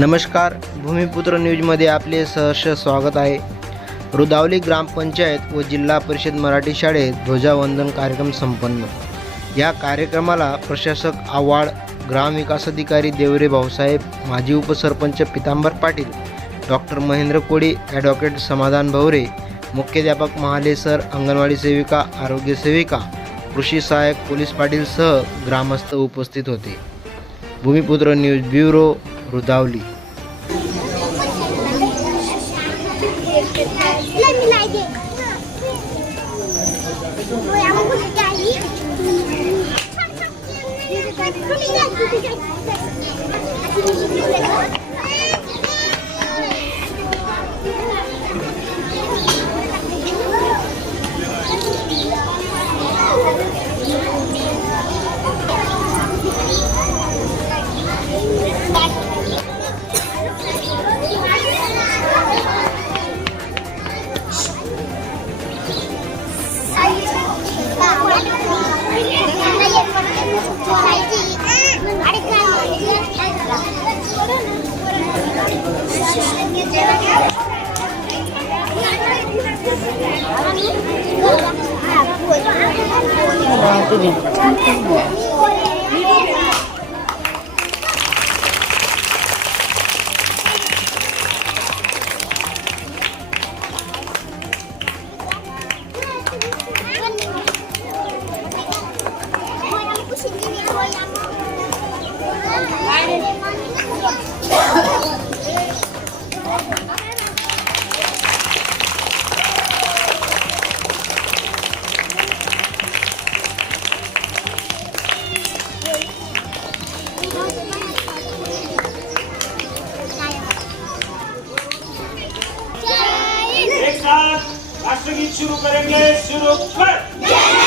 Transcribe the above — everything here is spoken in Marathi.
नमस्कार, भूमिपुत्र न्यूजमध्ये आपले सहर्ष स्वागत आहे। रुदावली ग्रामपंचायत व जिल्हा परिषद मराठी शाळेत ध्वजावंदन कार्यक्रम संपन्न। या कार्यक्रमाला प्रशासक आव्हाड, ग्रामविकास अधिकारी देवरे भाऊसाहेब, माजी उपसरपंच पितांबर पाटील, डॉक्टर महेंद्र कोळी, ॲडव्होकेट समाधान भवरे, मुख्याध्यापक महाले सर, अंगणवाडी सेविका, आरोग्य सेविका, कृषी सहाय्यक पोलीस पाटील सह ग्रामस्थ उपस्थित होते। भूमिपुत्र न्यूज ब्युरो, रुदावली। राष्ट्रगीत शुरू करेंगे। शुरू कर।